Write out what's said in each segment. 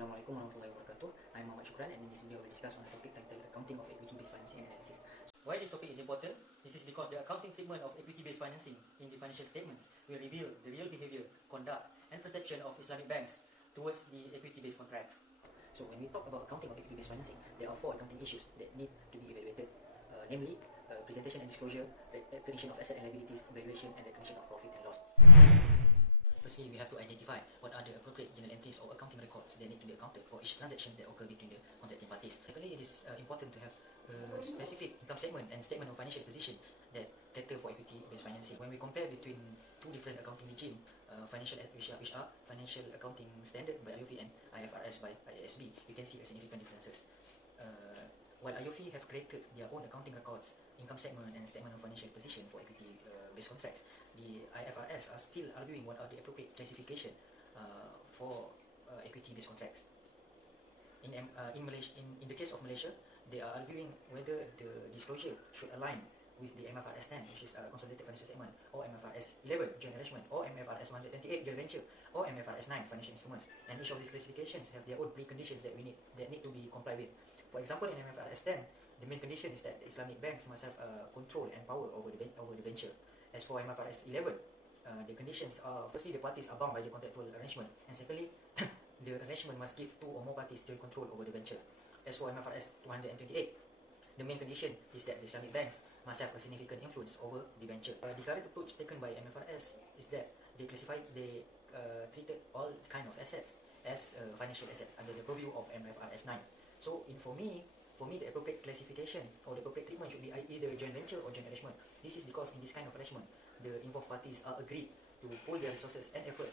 Assalamualaikum warahmatullahi wabarakatuh. I'm Muhammad Shukran, and in this video I will discuss on a topic titled Accounting of Equity-Based Financing and Analysis. Why this topic is important? This is because the accounting treatment of equity-based financing in the financial statements will reveal the real behavior, conduct, and perception of Islamic banks towards the equity-based contracts. So when we talk about accounting of equity-based financing, there are four accounting issues that need to be evaluated, namely presentation and disclosure, recognition of asset and liabilities, valuation, and recognition of profit and loss. Firstly, we have to identify what are the appropriate journal entries or accounting records that need to be accounted for each transaction that occur between the contracting parties. Secondly, it is important to have a specific income statement and statement of financial position that cater for equity-based financing. When we compare between two different accounting regime, which are Financial Accounting Standard by AAOIFI and IFRS by IASB, you can see a significant differences. While AAOIFI have created their own accounting records, income statement and statement of financial position for equity-based contracts, the IFRS are still arguing what are the appropriate classification for equity-based contracts. In the case of Malaysia, they are arguing whether the disclosure should align with the MFRS 10, which is Consolidated Financial Statement, or MFRS 11, Joint Arrangement, or MFRS 128, Joint Venture, or MFRS 9, Financial Instruments. And each of these classifications have their own preconditions that need to be complied with. For example, in MFRS 10, the main condition is that the Islamic banks must have control and power over the venture. As for MFRS 11, the conditions are, firstly, the parties are bound by the contractual arrangement, and secondly, the arrangement must give two or more parties joint control over the venture. As for MFRS 228, the main condition is that the Islamic banks must have a significant influence over the venture. The current approach taken by MFRS is that they treated all kind of assets as financial assets under the purview of MFRS 9. So, for me, the appropriate classification or the appropriate treatment should be either joint venture or joint arrangement. This is because in this kind of arrangement, the involved parties are agreed to pool their resources and effort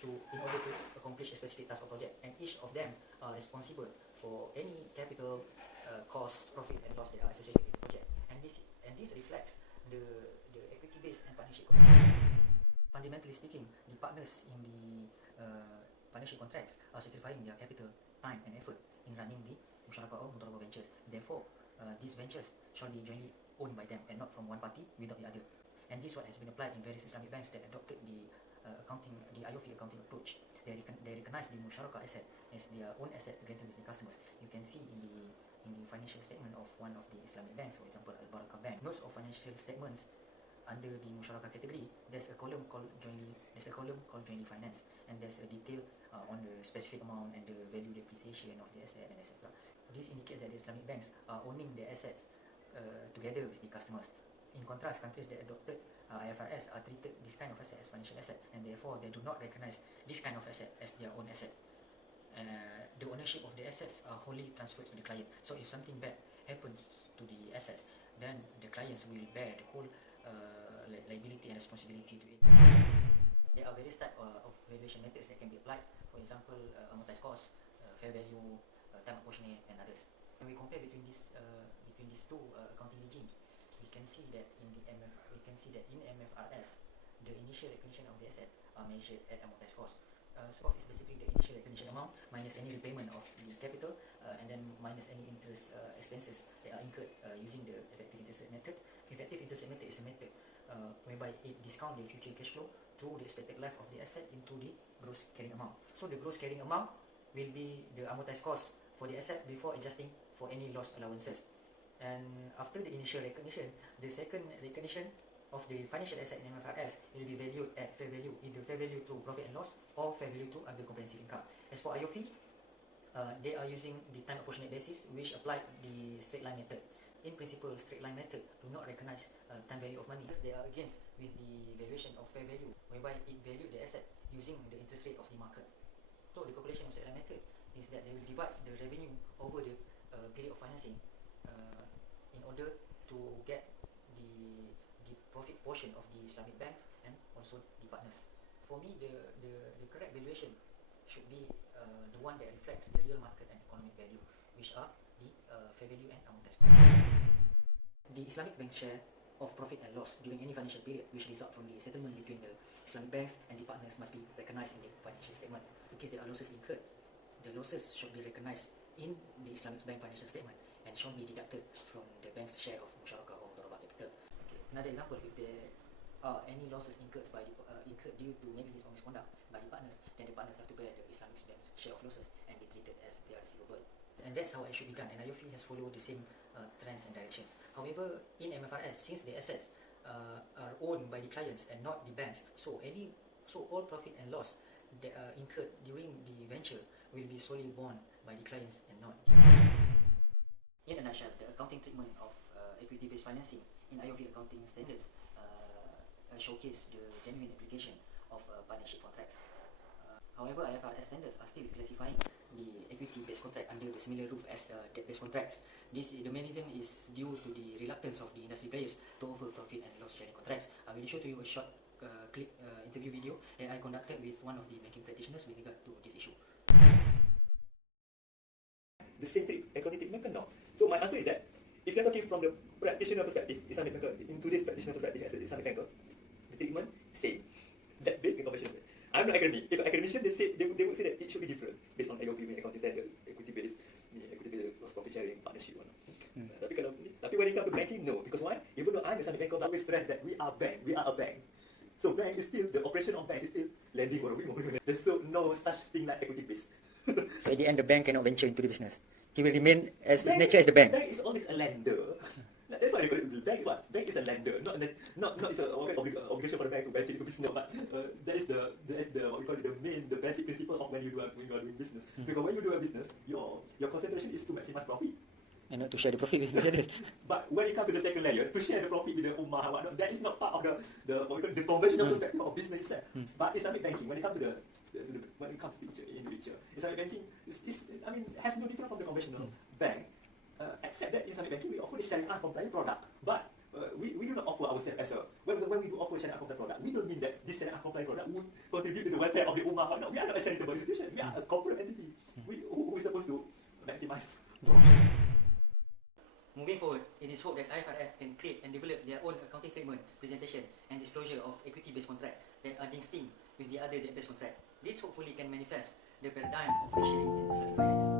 in order to accomplish a specific task or project, and each of them are responsible for any capital, cost, profit, and loss that are associated with the project. And this reflects the equity-based and partnership contracts. Fundamentally speaking, the partners in the partnership contracts are sacrificing their capital, time, and effort in running the musyarakah or mudharabah ventures. Therefore, these ventures shall be jointly owned by them and not from one party without the other. And this is what has been applied in various Islamic banks that adopted the AAOIFI accounting approach. They recognize the musyarakah asset as their own asset together with the customers. You can see in the financial statement of one of the Islamic banks, for example, Al-Barakah Bank. Notes of financial statements under the musyarakah category, there's a column called jointly financed, and there's a detail on the specific amount and the value depreciation of the asset and etc. This indicates that the Islamic banks are owning their assets together with the customers. In contrast, countries that adopted IFRS are treated this kind of asset as financial asset, and therefore they do not recognize this kind of asset as their own asset. The ownership of the assets are wholly transferred to the client. So if something bad happens to the assets, then the clients will bear the whole liability and responsibility to it. There are various types of valuation methods that can be applied. For example, amortized cost, fair value, time apportionment, and others. When we compare between these two accounting regimes, we can see that in MFRS, the initial recognition of the asset are measured at amortized cost. Cost is basically the initial recognition amount minus any repayment of the capital, and then minus any interest expenses that are incurred using the effective interest rate method. Effective interest rate method is a method whereby it discounts the future cash flow through the expected life of the asset into the gross carrying amount. So the gross carrying amount will be the amortized cost for the asset before adjusting for any loss allowances. And after the initial recognition, the second recognition of the financial asset in MFRS will be valued at fair value, either fair value through profit and loss or fair value through other comprehensive income. As for AAOIFI, they are using the time apportionate basis, which applied the straight line method. In principle, straight line method do not recognize time value of money. They are against with the valuation of fair value, whereby it valued the asset using the interest rate of the market. So the calculation of straight line method is that they will divide the revenue over the period of financing in order to get the profit portion of the Islamic banks and also the partners. For me, the correct valuation should be the one that reflects the real market and economic value, which are the fair value and amortized cost. The Islamic bank's share of profit and loss during any financial period which result from the settlement between the Islamic banks and the partners must be recognized in the financial statement. In case there are losses incurred, the losses should be recognized in the Islamic bank financial statement and should be deducted from the bank's share of musyarakah or mudharabah capital. Okay. Another example, if there are any losses incurred due to negligence or misconduct by the partners, then the partners have to bear the Islamic bank's share of losses and be treated and that's how it should be done, and AAOIFI has followed the same trends and directions. However, in MFRS, since the assets are owned by the clients and not the banks, so all profit and loss that are incurred during the venture will be solely borne by the clients and not the banks. In a nutshell, the accounting treatment of equity-based financing in AAOIFI accounting standards showcase the genuine application of partnership contracts. However, IFRS standards are still classifying the equity-based contract under the similar roof as debt-based contracts. The main reason is due to the reluctance of the industry players to offer profit and loss sharing contracts. I will show to you a short clip interview video that I conducted with one of the banking practitioners with regard to this issue. The same accounting treatment can now. So my answer is that if you're talking from the practitioner perspective, Islamic banker, in today's practitioner perspective as an Islamic banker, the treatment same. That based on conventional. I'm not academic. If an academician, they would say that it should be different based on AAOIFI accounting standard, equity-based loss profit sharing, partnership. Tapi when it comes to banking, no. Because why? Even though I'm a Islamic banker, I always stress that we are a bank. So bank is still, the operation of bank is still lending, borrowing. There's so no such thing like equity-based. So at the end, the bank cannot venture into the business. He will remain as his nature as the bank. Bank is always a lender. That's why they call it bank. Is what? Bank is a lender, not it's a obligation for the bank to venture into business. But that is the what we call it, the basic principle of when you are doing business. Because when you do a business, your concentration is to maximize profit. And not to share the profit with others. But when it comes to the second layer, to share the profit with the ummah, whatnot, that is not part of the what we call the conventional perspective of business itself. But Islamic banking, when it comes to when it comes to picture, Islamic banking has no difference from the conventional bank, except that in Islamic banking we offer the Sharia compliant product. But we do not offer ourselves as a when we do offer Sharia compliant product, we don't mean that this Sharia compliant product would contribute to the welfare of the ummah. No, we are not a charitable institution. We are a corporate entity. Who is supposed to maximize profit. Moving forward, it is hoped that IFRS can create and develop their own accounting treatment, presentation, and disclosure of equity-based contract that are distinct with the other debt-based contract. This hopefully can manifest the paradigm of risk sharing in Islamic finance.